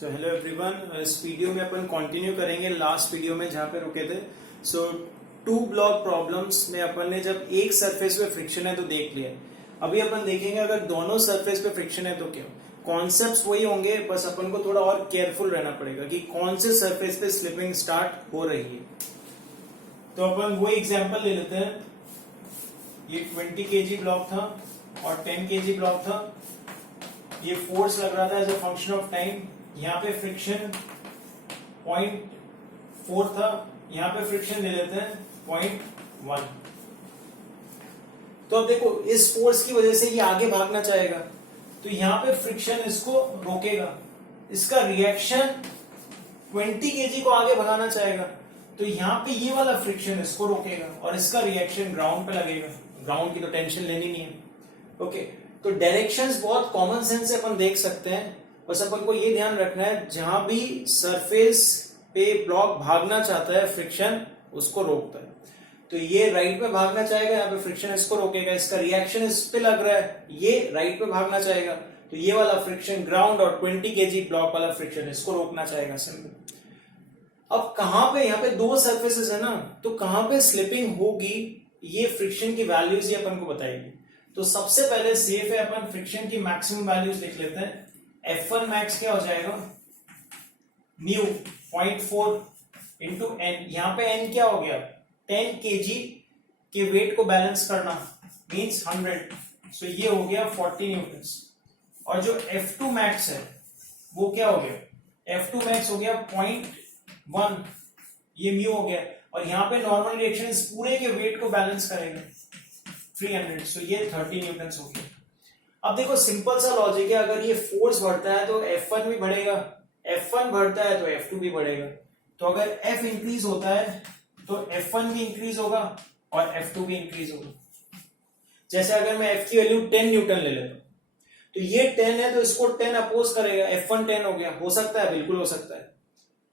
So hello everyone, इस video में अपन continue करेंगे लास्ट वीडियो में जहां पे रुके थे। सो टू ब्लॉक प्रॉब्लम्स में अपन ने जब एक सरफेस पे फ्रिक्शन है तो देख लिया। अभी अपन देखेंगे अगर दोनों सरफेस पे फ्रिक्शन है तो क्या। कॉन्सेप्ट्स वही होंगे, बस अपन को थोड़ा और केयरफुल रहना पड़ेगा कि कौन से सरफेस पे स्लिपिंग स्टार्ट हो रही है। तो अपन वही एग्जाम्पल ले लेते हैं। ये 20 kg ब्लॉक था और 10 kg ब्लॉक था। ये फोर्स लग रहा था as a function of time. यहाँ पे फ्रिक्शन 0.4 था, यहाँ पे फ्रिक्शन ले लेते हैं 0.1। तो अब देखो इस फोर्स की वजह से ये आगे भागना चाहेगा तो यहाँ पे फ्रिक्शन इसको रोकेगा। इसका रिएक्शन 20 kg को आगे भगाना चाहेगा तो यहाँ पे ये वाला फ्रिक्शन इसको रोकेगा और इसका रिएक्शन ग्राउंड पे लगेगा। ग्राउंड की तो टेंशन लेनी नहीं है। ओके, तो डायरेक्शंस बहुत कॉमन सेंस से अपन देख सकते हैं। बस अपन को ये ध्यान रखना है जहां भी सरफेस पे ब्लॉक भागना चाहता है फ्रिक्शन उसको रोकता है। तो ये राइट पे भागना चाहेगा, यहाँ पे फ्रिक्शन इसको रोकेगा। इसका रिएक्शन इस पे लग रहा है, ये राइट पे भागना चाहेगा तो ये वाला फ्रिक्शन ग्राउंड और 20 kg ब्लॉक वाला फ्रिक्शन इसको रोकना चाहेगा। सिंपल। अब कहां पे, यहाँ पे दो सरफेसेस है ना, तो कहां पे स्लिपिंग होगी ये फ्रिक्शन की वैल्यूज ही अपन को बताएगी। तो सबसे पहले सेफ है अपन फ्रिक्शन की मैक्सिमम वैल्यूज देख लेते हैं। F1 मैक्स क्या हो जाएगा, न्यू 0.4 इंटू एन। यहां पे एन क्या हो गया, 10 kg के वेट को बैलेंस करना मींस 100। सो ये हो गया 40 न्यूटन्स। और जो F2 मैक्स है वो क्या हो गया, F2 मैक्स हो गया 0.1, ये म्यू हो गया। और यहाँ पे नॉर्मल रिएक्शन इस पूरे के वेट को बैलेंस करेगा 300। सो ये 30 न्यूटन्स हो गया। अब देखो सिंपल सा लॉजिक है, अगर ये फोर्स बढ़ता है तो F1 भी बढ़ेगा, F1 बढ़ता है तो F2 भी बढ़ेगा। तो अगर F इंक्रीज होता है तो F1 भी इंक्रीज होगा और F2 भी इंक्रीज होगा। जैसे अगर मैं F की वैल्यू 10 न्यूटन ले लेता हूं तो ये 10 है तो इसको 10 अपोज करेगा, F1 10 हो गया। हो सकता है, बिल्कुल हो सकता है,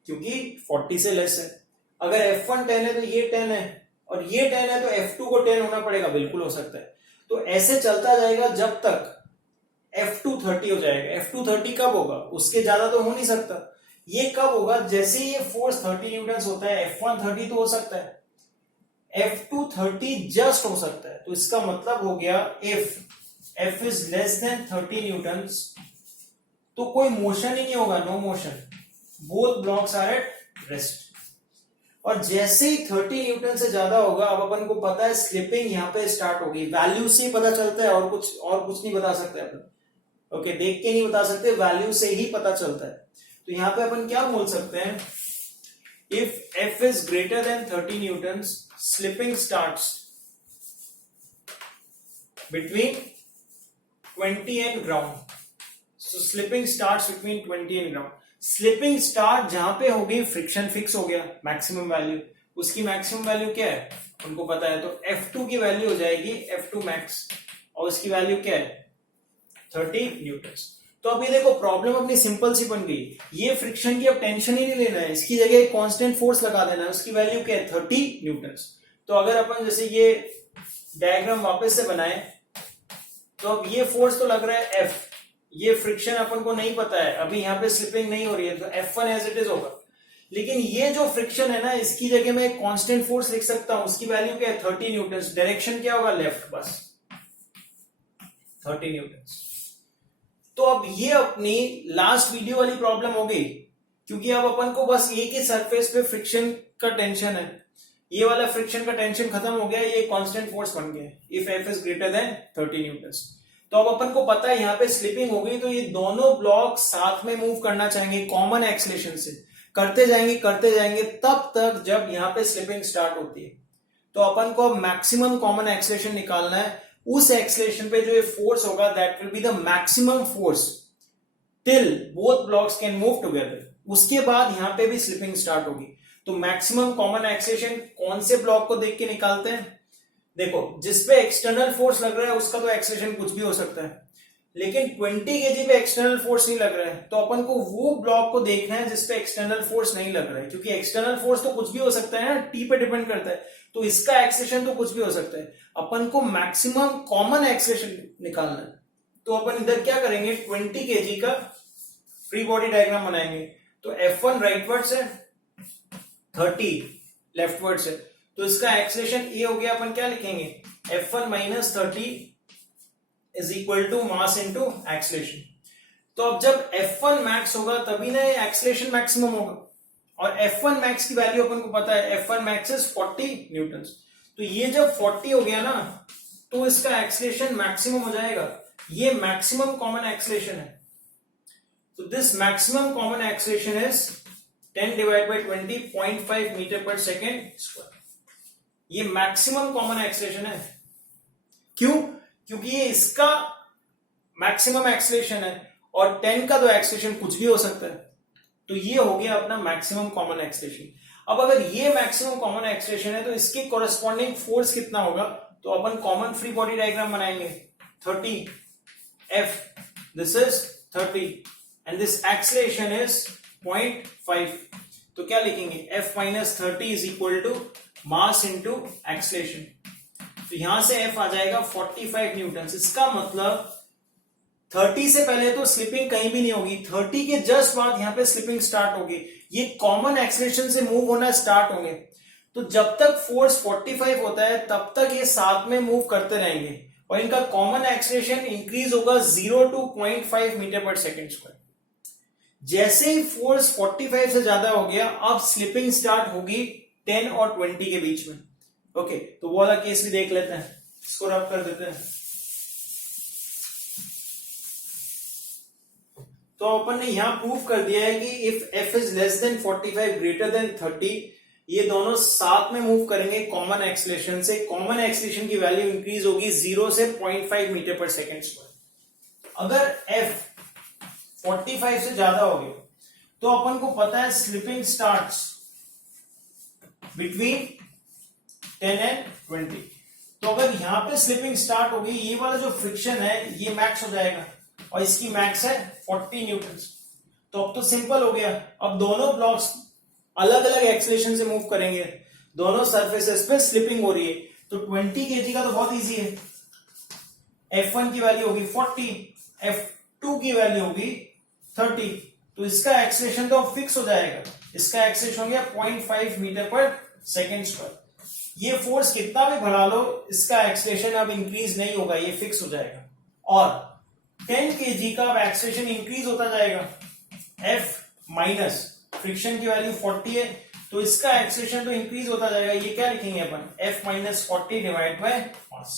क्योंकि 40 से लेस है। अगर F1 10 है तो ये 10 है और ये 10 है तो F2 को 10 होना पड़ेगा, बिल्कुल हो सकता है। तो ऐसे चलता जाएगा जब तक F2 30 हो जाएगा। F2 30 कब होगा, उसके ज्यादा तो हो नहीं सकता। ये कब होगा, जैसे ये फोर्स 30 न्यूटन होता है। F1 30 तो हो सकता है, F2 30 जस्ट हो सकता है। तो इसका मतलब हो गया if F is less than 30 newton तो कोई मोशन ही नहीं होगा, no motion, both blocks are at rest. और जैसे ही 30 न्यूटन से ज्यादा होगा, अब अपन को पता है स्लिपिंग यहाँ पे स्टार्ट होगी। वैल्यू से ही पता चलता है, और कुछ नहीं बता सकते अपन। ओके, देख के नहीं बता सकते, वैल्यू से ही पता चलता है। तो यहाँ पे अपन क्या बोल सकते हैं, if F is greater than 30 newton slipping starts between 20 and ground. So slipping starts between 20 and ground. Slipping start जहां पे होगी फ्रिक्शन फिक्स हो गया, मैक्सिमम वैल्यू। उसकी मैक्सिमम वैल्यू क्या है उनको पता है, तो F2 की वैल्यू हो जाएगी F2 मैक्स और उसकी वैल्यू क्या है 30 न्यूटन। तो अब ये देखो प्रॉब्लम अपनी सिंपल सी बन गई। ये फ्रिक्शन की अब टेंशन ही नहीं लेना है, इसकी जगह एक कांस्टेंट फोर्स लगा देना है। उसकी वैल्यू क्या है 30 न्यूटन। तो अगर अपन जैसे ये डायग्राम वापस से बनाए तो अब ये फोर्स तो लग रहा है F, ये फ्रिक्शन अपन को नहीं पता है, अभी यहाँ पे स्लिपिंग नहीं हो रही है तो F1 एज इट इज होगा। लेकिन ये जो फ्रिक्शन है ना, इसकी जगह मैं एक कांस्टेंट फोर्स लिख सकता हूं, उसकी वैल्यू क्या है 30 न्यूटन। डायरेक्शन क्या होगा, लेफ्ट, बस 30 न्यूटन। तो अब ये अपनी लास्ट वीडियो वाली प्रॉब्लम हो गई, क्योंकि अब अपन को बस एक ही सरफेस पे फ्रिक्शन का टेंशन है। ये वाला फ्रिक्शन का टेंशन खत्म हो गया, ये कांस्टेंट फोर्स बन गया if F is greater than 30 newton. तो अब अपन को पता है यहाँ पे स्लिपिंग हो गई तो ये दोनों ब्लॉक साथ में मूव करना चाहेंगे कॉमन एक्सलेशन से, करते जाएंगे तब तक जब यहाँ पे स्लिपिंग स्टार्ट होती है। तो अपन को अब मैक्सिमम कॉमन एक्सलेशन निकालना है। उस एक्सलेशन पे जो ये फोर्स होगा that will be the maximum force till both blocks can move together. उसके बाद यहाँ पे भी स्लिपिंग स्टार्ट होगी। तो मैक्सिमम कॉमन एक्सलेशन कौन से ब्लॉक को देख के निकालते हैं, देखो जिसपे एक्सटर्नल फोर्स लग रहा है उसका तो एक्सलेशन कुछ भी हो सकता है, लेकिन 20 kg पे एक्सटर्नल फोर्स नहीं लग रहा है तो अपन को वो ब्लॉक को देखना है जिसपे एक्सटर्नल फोर्स नहीं लग रहा है, क्योंकि एक्सटर्नल फोर्स तो कुछ भी हो सकता है ना, टी पे डिपेंड करता है। तो इसका एक्सलेशन तो कुछ भी हो सकता है। अपन को मैक्सिमम कॉमन एक्सलेशन निकालना है। तो अपन इधर क्या करेंगे, 20 kg का फ्री बॉडी डायग्राम बनाएंगे तो F1 राइटवर्ड से 30 लेफ्टवर्ड से, तो इसका एक्सेलरेशन ए हो गया, अपन क्या लिखेंगे F1 minus 30 is equal to mass into acceleration. तो अब जब F1 मैक्स होगा तभी ना एक्सेलरेशन मैक्सिमम होगा, और F1 मैक्स की वैल्यू अपन को पता है, F1 मैक्स इज 40 न्यूटन। तो ये जब 40 हो गया ना तो इसका एक्सेलरेशन मैक्सिमम हो जाएगा, ये मैक्सिमम कॉमन एक्सेलरेशन है। तो this maximum common acceleration is 10 divide by 20 0.5 metre per second square. ये मैक्सिमम कॉमन एक्सेलरेशन है। क्यों? क्योंकि ये इसका मैक्सिमम एक्सेलरेशन है और 10 का तो एक्सेलरेशन कुछ भी हो सकता है, तो ये हो गया अपना मैक्सिमम कॉमन एक्सेलरेशन। अब अगर ये मैक्सिमम कॉमन एक्सेलरेशन है तो इसके कोरस्पॉन्डिंग फोर्स कितना होगा, तो अपन कॉमन फ्री बॉडी डायग्राम बनाएंगे 30 F, this is 30 and this acceleration is 0.5। तो क्या लिखेंगे F minus 30 is equal to mass into acceleration। तो यहां से F आ जाएगा 45 न्यूटन। इसका मतलब 30 से पहले तो स्लिपिंग कहीं भी नहीं होगी, 30 के जस्ट बाद यहां पे स्लिपिंग स्टार्ट होगी, ये कॉमन एक्सेलरेशन से मूव होना स्टार्ट होंगे। तो जब तक फोर्स 45 होता है तब तक ये साथ में मूव करते रहेंगे और इनका कॉमन एक्सेलरेशन इंक्रीज होगा 0 to 0.5 metre per second square. जैसे ही फोर्स 45 से ज्यादा हो गया अब स्लिपिंग स्टार्ट होगी 10 और 20 के बीच में। ओके, तो वो वाला केस भी देख लेते हैं, इसको रब कर देते हैं। तो अपन ने यहां प्रूव कर दिया है कि if F is less then 45 greater than 30, ये दोनों साथ में मूव करेंगे कॉमन एक्सेलरेशन से। कॉमन एक्सेलरेशन की वैल्यू इंक्रीज होगी 0 से 0.5 मीटर पर सेकेंड स्क्वायर। अगर F 45 से ज्यादा हो गया तो अपन को पता है स्लिपिंग स्टार्ट्स बिटवीन 10 एंड 20। तो अगर यहां पे स्लिपिंग स्टार्ट होगी, ये वाला जो फ्रिक्शन है ये मैक्स हो जाएगा और इसकी मैक्स है 40 न्यूटन। तो अब तो सिंपल हो गया, अब दोनों ब्लॉक्स अलग अलग एक्सेलरेशन से मूव करेंगे, दोनों सरफेसेस पे स्लिपिंग हो रही है। तो 20 kg का तो बहुत इजी है, F1 की वैल्यू होगी 40, F2 की वैल्यू होगी 30, तो इसका एक्सेलरेशन तो फिक्स हो जाएगा, इसका एक्सेलरेशन हो गया 0.5 मीटर पर सेकेंड स्क्वायर। ये फोर्स कितना भी बढ़ा लो इसका एक्सेलरेशन अब इंक्रीज नहीं होगा, ये फिक्स हो जाएगा। और 10 kg का अब एक्सेलरेशन इंक्रीज होता जाएगा, F माइनस फ्रिक्शन की वैल्यू 40 है तो इसका एक्सेलरेशन तो इंक्रीज होता जाएगा। ये क्या लिखेंगे अपन F minus 40 divide by mass.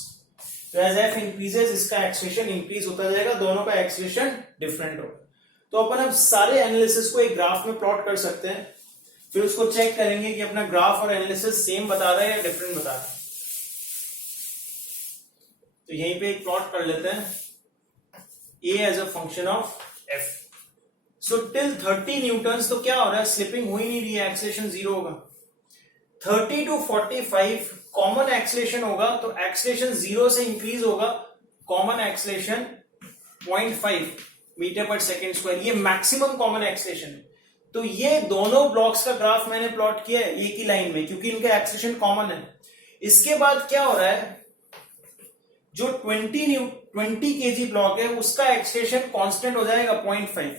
तो एज F इंक्रीजेस इसका एक्सेलरेशन इंक्रीज होता जाएगा, दोनों का एक्सेलरेशन डिफरेंट होगा। तो अपन अब सारे एनालिसिस को एक ग्राफ में प्लॉट कर सकते हैं, फिर उसको चेक करेंगे कि अपना ग्राफ और एनालिसिस सेम बता रहा है या डिफरेंट बता रहा है। तो यहीं पे एक प्लॉट कर लेते हैं, A as a function of F। So till 30 newton तो क्या हो रहा है, स्लिपिंग हो ही नहीं रही है, एक्सेलरेशन 0 होगा। 30 to 45 कॉमन एक्सेलरेशन होगा तो एक्सेलरेशन 0 से इंक्रीज होगा, common acceleration 0.5 metre per second square, ये मैक्सिमम कॉमन एक्सेलरेशन है। तो ये दोनों ब्लॉक्स का ग्राफ मैंने प्लॉट किया है एक ही लाइन में क्योंकि इनका एक्सेलरेशन कॉमन है। इसके बाद क्या हो रहा है, जो 20 kg ब्लॉक है उसका एक्सेलरेशन कांस्टेंट हो जाएगा 0.5,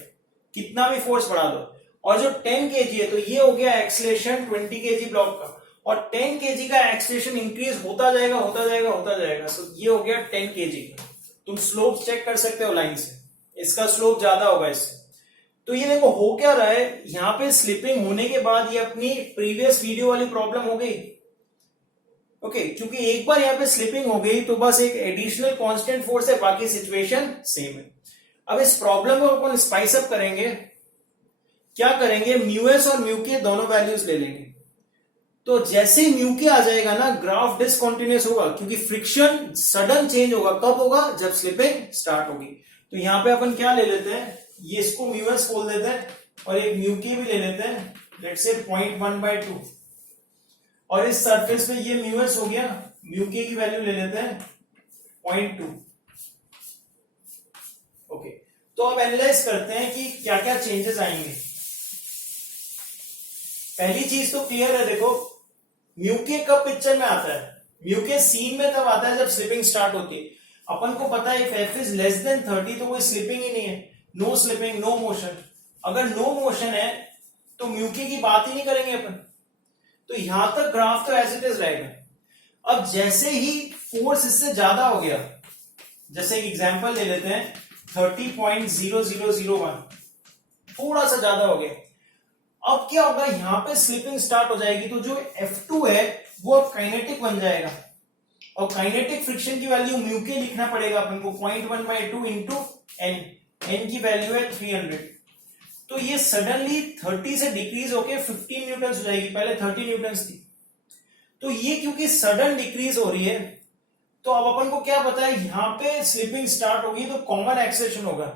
कितना भी फोर्स बढ़ा दो। और जो 10 kg है तो ये हो गया एक्सेलरेशन 20 kg ब्लॉक का, और 10 kg का एक्सेलरेशन इंक्रीज होता जाएगा होता जाएगा होता जाएगा। तो ये हो गया 10 kg का। तुम स्लोप चेक कर सकते हो लाइन से, इसका स्लोप ज्यादा होगा इससे। तो ये देखो हो क्या रहा है, यहां पे स्लिपिंग होने के बाद ये अपनी प्रीवियस वीडियो वाली प्रॉब्लम हो गई। ओके, क्योंकि एक बार यहां पे स्लिपिंग हो गई तो बस एक एडिशनल कांस्टेंट फोर्स है, बाकी सिचुएशन सेम है। अब इस प्रॉब्लम को अपन स्पाइस अप करेंगे, क्या करेंगे, म्यूएस और म्यू के दोनों वैल्यूज ले लेंगे। तो जैसे म्यू के आ जाएगा ना, ग्राफ डिसकंटिन्यूअस होगा क्योंकि फ्रिक्शन सडन चेंज होगा। कब होगा, जब स्लिपिंग स्टार्ट होगी। तो यहां पे अपन क्या ले लेते हैं, ये इसको म्यूएस बोल देते हैं और एक म्यू के भी ले लेते हैं, लेट्स से 0.1/2, और इस सरफेस पे ये म्यूएस हो गया, म्यू के की वैल्यू ले लेते हैं 0.2। ओके, तो अब एनालाइज करते हैं कि क्या क्या चेंजेस आएंगे। पहली चीज तो क्लियर है, देखो म्यू के कब पिक्चर में आता है, म्यू के सीन में तब आता है जब स्लिपिंग स्टार्ट होती है। अपन को पता है if F is less than 30 तो कोई स्लिपिंग ही नहीं है, नो स्लिपिंग नो मोशन। अगर नो मोशन है तो म्यूके की बात ही नहीं करेंगे अपन, तो यहां तक ग्राफ तो एज इट इज रहेगा। अब जैसे ही फोर्स इससे ज्यादा हो गया, जैसे एक एग्जांपल ले लेते हैं 30.0001, थोड़ा सा ज्यादा हो गया, अब क्या होगा, यहां पे स्लिपिंग स्टार्ट हो जाएगी, तो जो F2 है वो अब काइनेटिक बन जाएगा, और काइनेटिक फ्रिक्शन की वैल्यू म्यू के लिखना पड़ेगा अपन को 0.1/2 इंटू एन, एन की वैल्यू है 300। तो ये सडनली 30 से डिक्रीज होके 15 न्यूटन हो जाएगी, पहले 30 न्यूटन थी। तो ये क्योंकि सडन डिक्रीज हो रही है, तो अब अपन को क्या पता है, यहां पे स्लिपिंग स्टार्ट होगी तो कॉमन एक्सेलेरेशन होगा।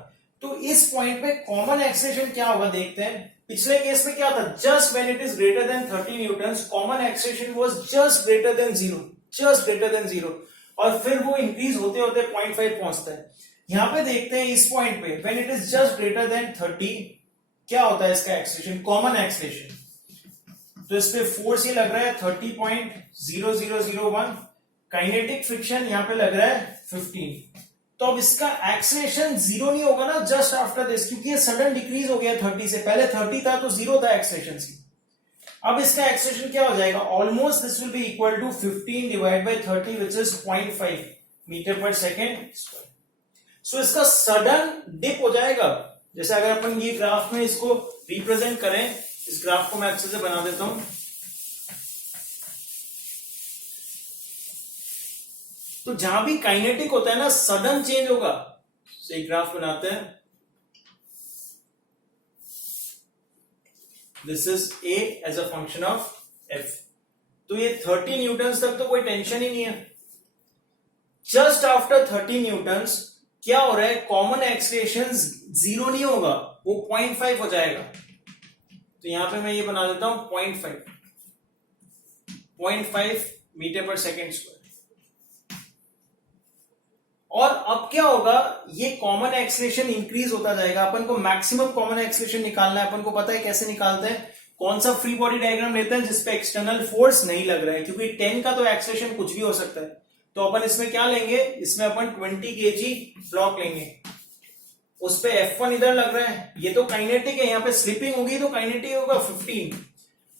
तो इस पॉइंट पे कॉमन एक्सेलेरेशन क्या होगा देखते हैं। पिछले केस में क्या था, just when it is greater than 30 Newton common acceleration was just greater than 0, just greater than 0, और फिर वो इंक्रीज होते होते 0.5 पहुंचता है। यहां पे देखते हैं इस पॉइंट पे when it is just greater than 30 क्या होता है इसका एक्सेलेरेशन, कॉमन एक्सेलेरेशन। तो इस पे फोर्स ये लग रहा है 30.0001, काइनेटिक फ्रिक्शन यहां पे लग रहा है 15। तो अब इसका एक्सेलेरेशन 0 नहीं होगा ना जस्ट आफ्टर दिस, क्योंकि ये सडन डिक्रीज हो गया 30 से, पहले 30 था तो 0 था एक्सेलेरेशन से। अब इसका एक्सेलेरेशन क्या हो जाएगा, almost this will be equal to 15 divide by 30 which is 0.5 metre per second square. So इसका सडन डिप हो जाएगा। जैसे अगर अपन ये ग्राफ में इसको रिप्रेजेंट करें, इस ग्राफ को मैं अच्छे से बना देता हूं, तो जहां भी काइनेटिक होता है ना सडन चेंज होगा। एक ग्राफ बनाते हैं, this is A as a function of F. तो ये 30 न्यूटन तक तो कोई टेंशन ही नहीं है। जस्ट आफ्टर 30 न्यूटन क्या हो रहा है, कॉमन एक्सेलेरेशन 0 नहीं होगा, वो 0.5 हो जाएगा। तो यहां पे मैं ये बना देता हूं 0.5 मीटर पर सेकेंड स्क्वायर। और अब क्या होगा, ये कॉमन एक्सेलेरेशन इंक्रीज होता जाएगा। अपन को मैक्सिमम कॉमन एक्सेलेरेशन निकालना है, अपन को पता है कैसे निकालते हैं, कौन सा फ्री बॉडी डायग्राम लेते हैं जिसपे एक्सटर्नल फोर्स नहीं लग रहा है, क्योंकि 10 का तो एक्सेलेरेशन कुछ भी हो सकता है। तो अपन इसमें क्या लेंगे, इसमें अपन 20 kg ब्लॉक लेंगे, उस पे F1 इधर लग रहा है, ये तो काइनेटिक है, यहाँ पे स्लिपिंग होगी तो काइनेटिक होगा 15,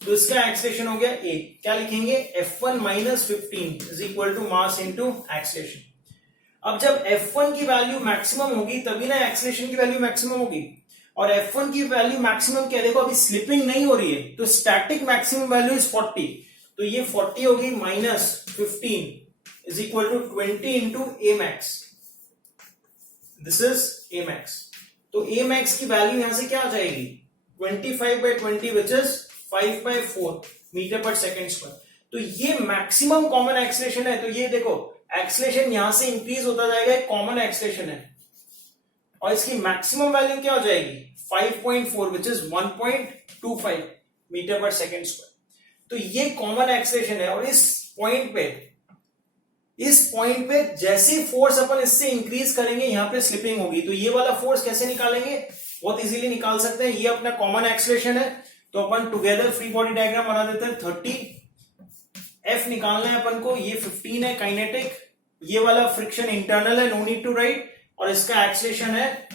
तो इसका एक्सेलेरेशन हो गया A। क्या लिखेंगे, F1 minus 15 is equal to mass into acceleration. अब जब F1 की वैल्यू मैक्सिमम होगी तभी ना एक्सेलेरेशन की वैल्यू मैक्सिमम होगी, और F1 की वैल्यू मैक्सिमम क्या, देखो अभी स्लिपिंग नहीं हो रही है, तो स्टैटिक मैक्सिमम वैल्यू इज 40, तो ये 40 होगी minus 15 is equal to 20 into A max, this is A max. तो ए मैक्स की वैल्यू यहां से क्या आ जाएगी, 25/20 विच is 5/4 metre per second square. तो ये मैक्सिमम कॉमन एक्सेलेरेशन है। तो ये देखो एक्सेलेरेशन यहां से इंक्रीज होता जाएगा, कॉमन एक्सेलेरेशन है, और इसकी मैक्सिमम वैल्यू क्या हो जाएगी 5.4 which is 1.25 metre per second square. तो ये कॉमन एक्सेलेरेशन है, और इस पॉइंट पे जैसे फोर्स अपन इससे इंक्रीज करेंगे यहां पे स्लिपिंग होगी। तो ये वाला फोर्स कैसे निकालेंगे, बहुत इजीली निकाल सकते हैं। ये अपना कॉमन एक्सेलेरेशन है, तो अपन टुगेदर फ्री बॉडी डायग्राम बना देते हैं। 30 F निकालना है अपन को, ये 15 है काइनेटिक, ये वाला फ्रिक्शन इंटरनल है, नो नीड टू राइट, और इसका एक्सेलेरेशन है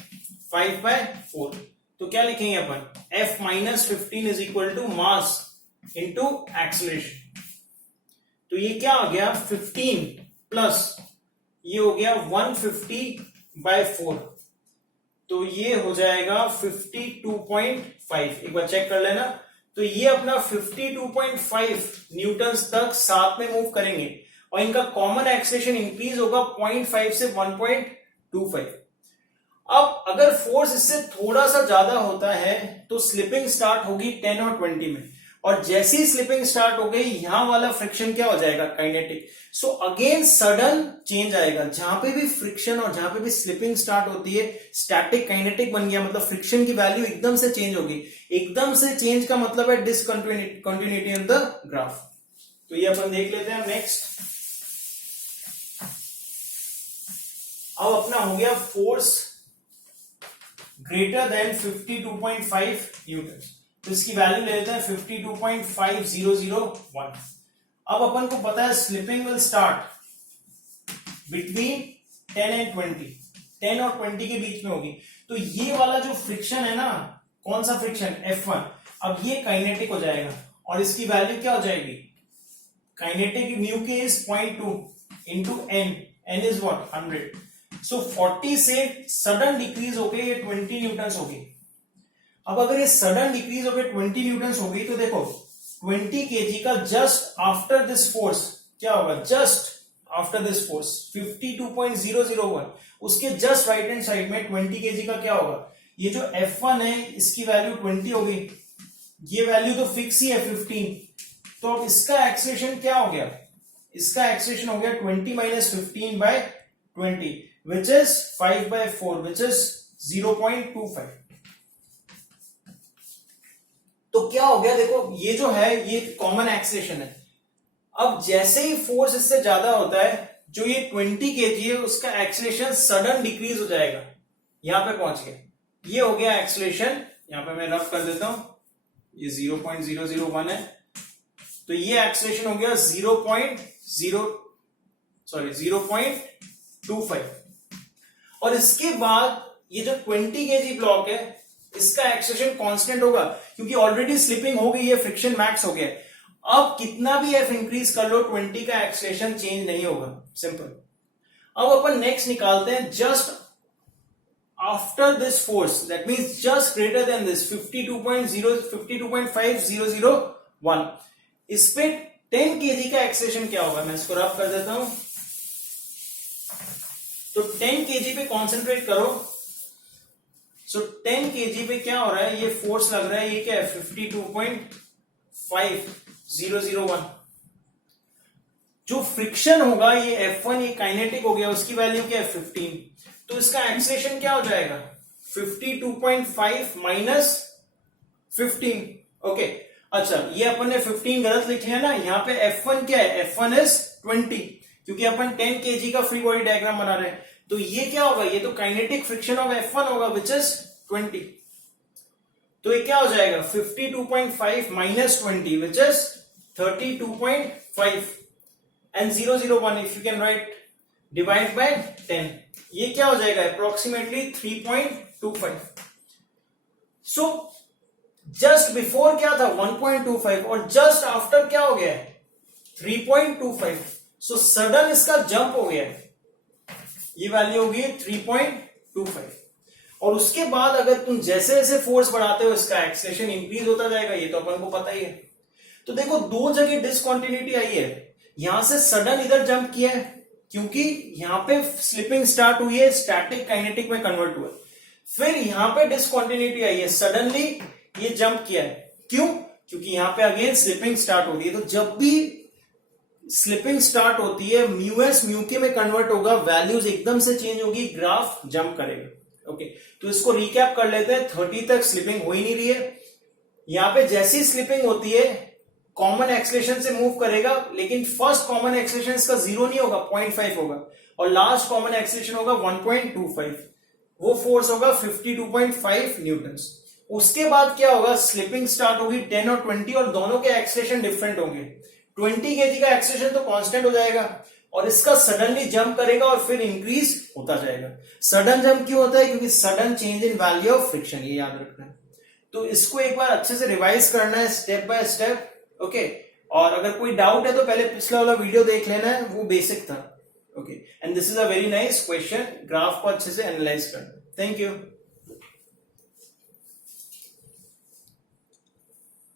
5/4। तो क्या लिखेंगे अपन, F minus 15 is equal to mass into acceleration. तो ये क्या आ गया 15 प्लस ये हो गया 150/4, तो ये हो जाएगा 52.5। एक बार चेक कर लेना। तो ये अपना 52.5 न्यूटन तक साथ में मूव करेंगे, और इनका कॉमन एक्सेलेरेशन इंक्रीज होगा 0.5 से 1.25। अब अगर फोर्स इससे थोड़ा सा ज्यादा होता है तो स्लिपिंग स्टार्ट होगी 10 और 20 में, और जैसे ही स्लिपिंग स्टार्ट हो गई यहां वाला फ्रिक्शन क्या हो जाएगा, kinetic. So again sudden change आएगा, जहां पे भी फ्रिक्शन और जहां पे भी स्लिपिंग स्टार्ट होती है स्टैटिक काइनेटिक बन गया, मतलब फ्रिक्शन की वैल्यू एकदम से चेंज होगी। एकदम से चेंज का मतलब है डिसकंटिन्यूटी इन द ग्राफ। तो ये अपन देख लेते हैं नेक्स्ट। अब अपना हो गया फोर्स ग्रेटर देन 52.5 न्यूटन, तो इसकी वैल्यू ले लेते हैं 52.5001। अब अपन को पता है slipping will start between 10 and 20, 10 और 20 के बीच में होगी। तो ये वाला जो फ्रिक्शन है ना, कौन सा फ्रिक्शन, F1। अब ये काइनेटिक हो जाएगा और इसकी वैल्यू क्या हो जाएगी, काइनेटिक म्यू के is 0.2 into n is what 100। सो 40 से सडन डिक्रीज हो गई ये 20 न्यूटन हो गई। अब अगर ये सडन डिक्रीज हो गई 20 न्यूटन हो गई तो देखो 20 केजी का जस्ट आफ्टर दिस फोर्स क्या होगा, जस्ट आफ्टर दिस फोर्स 52.001, उसके जस्ट राइट हैंड साइड में 20 केजी का क्या होगा, ये जो F1 है इसकी वैल्यू 20 हो गई, ये वैल्यू तो फिक्स ही है 15। तो अब इसका एक्सेलेरेशन क्या हो गया, इसका एक्सेलेरेशन हो गया 20 minus 15 by 20 which is 5/4 which is 0.25। तो क्या हो गया, देखो ये जो है ये कॉमन एक्सेलेरेशन है। अब जैसे ही फोर्स इससे ज्यादा होता है, जो ये 20 केजी है उसका एक्सेलेरेशन सडन डिक्रीज हो जाएगा, यहां पे पहुंच गया, ये हो गया एक्सेलेरेशन। यहां पे मैं रफ कर देता हूं, ये 0.001 है, तो ये एक्सेलेरेशन हो गया 0.25। और इसके बाद ये जो 20 केजी ब्लॉक है इसका एक्सेलेरेशन कांस्टेंट होगा, क्योंकि ऑलरेडी स्लिपिंग हो गई है, फ्रिक्शन मैक्स हो गया। अब कितना भी एफ इंक्रीज कर लो 20 का एक्सेलेरेशन चेंज नहीं होगा, सिंपल। अब अपन नेक्स्ट निकालते हैं just after this force, that means just greater than this 52.50001। इस पे 10 केजी का एक्सेलेरेशन क्या होगा, मैं इसको रफ कर देता हूं। तो 10 केजी पे कॉन्सेंट्रेट करो। सो 10 केजी पे क्या हो रहा है, ये फोर्स लग रहा है, ये क्या है 52.5001। जो फ्रिक्शन होगा ये F1, ये काइनेटिक हो गया, उसकी वैल्यू क्या है 15। तो इसका एक्सेलेरेशन क्या हो जाएगा 52.5 माइनस 15। ओके, अच्छा ये अपन ने 15 गलत लिख लिया ना, यहाँ पे F1 क्या है, F1 इज 20, क्योंकि अपन 10 केजी का फ्री बॉडी डायग्राम बना रहे हैं। तो ये क्या होगा, ये तो काइनेटिक फ्रिक्शन ऑफ F1 होगा विच इज 20। तो ये क्या हो जाएगा 52.5 minus 20 which is 32.5 and 001 if you can write divide by 10, ये क्या हो जाएगा अप्रोक्सीमेटली 3.25। सो जस्ट बिफोर क्या था 1.25 और जस्ट आफ्टर क्या हो गया 3.25। सो सडन इसका जंप हो गया, ये वैल्यू होगी 3.25। और उसके बाद अगर तुम जैसे जैसे फोर्स बढ़ाते हो इसका एक्सेलेरेशन इंक्रीज होता जाएगा, ये तो अपन को पता ही है। तो देखो दो जगह डिसकंटिन्यूटी आई है, यहां से सडन इधर जंप किया है क्योंकि यहां पे स्लिपिंग स्टार्ट हुई है, स्टैटिक काइनेटिक में कन्वर्ट हुआ। फिर यहां पे डिसकंटिन्यूटी आई है, सडनली ये जंप किया है, क्यों, क्योंकि यहां पे अगेन स्लिपिंग स्टार्ट हो रही है। तो जब भी स्लिपिंग स्टार्ट होती है म्यू एस म्यू के में कन्वर्ट होगा, वैल्यूज एकदम से चेंज होगी, ग्राफ जंप करेगा। ओके, तो इसको रिकैप कर लेते हैं। 30 तक स्लिपिंग हो ही नहीं रही है, यहां पे जैसी स्लिपिंग होती है कॉमन एक्सेलेरेशन से मूव करेगा, लेकिन फर्स्ट कॉमन एक्सेलेरेशन इसका 0 नहीं होगा, 0.5 होगा, और लास्ट कॉमन एक्सेलेरेशन होगा 1.25, वो फोर्स होगा 52.5 न्यूटन्स। उसके बाद क्या होगा, स्लिपिंग स्टार्ट होगी 10 और 20, और दोनों के एक्सेलेरेशन डिफरेंट होंगे। 20 केजी का एक्सेलेरेशन तो कांस्टेंट हो जाएगा और इसका सडनली जंप करेगा और फिर इंक्रीज होता जाएगा। सडन जंप क्यों होता है, क्योंकि sudden change in value of friction, ये याद रखना है। तो इसको एक बार अच्छे से रिवाइज करना है स्टेप बाय स्टेप। ओके, और अगर कोई डाउट है तो पहले पिछला वाला वीडियो देख लेना है, वो बेसिक था। Okay, and this is a very nice question, graph को अच्छे से एनालाइज करना। Thank you.